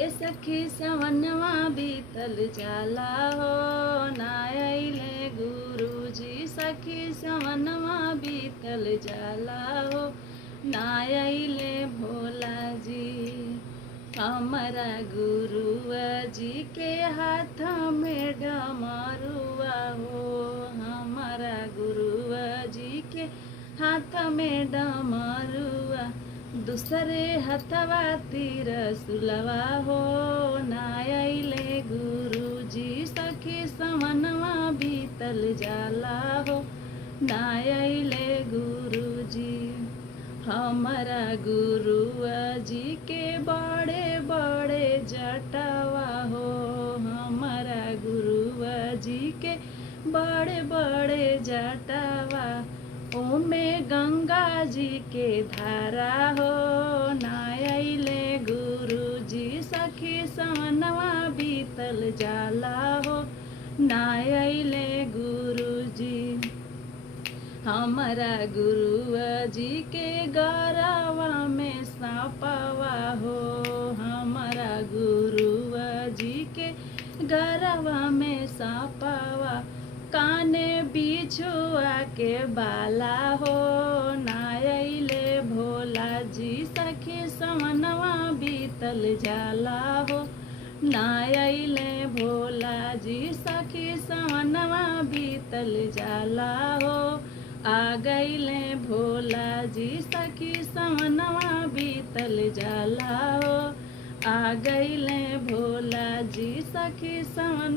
ए सखी सवनवा बीतल जाला हो, ना अइले गुरुजी। सखी सवनवा बीतल जाला हो, ना अइले भोला जी। हमारा गुरुआ जी के हाथ में डमरुआ हो, हमारा गुरुआ जी के हाथ में डमरुआ, दूसरे हथवा तीर सुलवा हो, ना अइले गुरुजी। सखी समनवा बीतल जाला हो, ना अइले गुरुजी। हमारा गुरुआ जी के बड़े बड़े जटवा हो, हमारा गुरुआ जी के बड़े बड़े जटवा, ओमे गंगा जी के धारा हो, ना अइले गुरुजी। सखी सवनवा बीतल जाला हो, ना अइले गुरुजी। हमारा गुरुआ जी के गरवा में सापवा हो, हमारा गुरुआ जी के गरवा में सापवा, काने बिछुआ के बाला हो, ना अइले भोला जी। सखी सवनवा बीतल जाला हो, ना अइले भोला जी। सखी सवनवा बीतल जाला हो, आ गइले भोला जी। सखी सवनवा बीतल जाला हो, आ गइले भोला जी। सखी सवन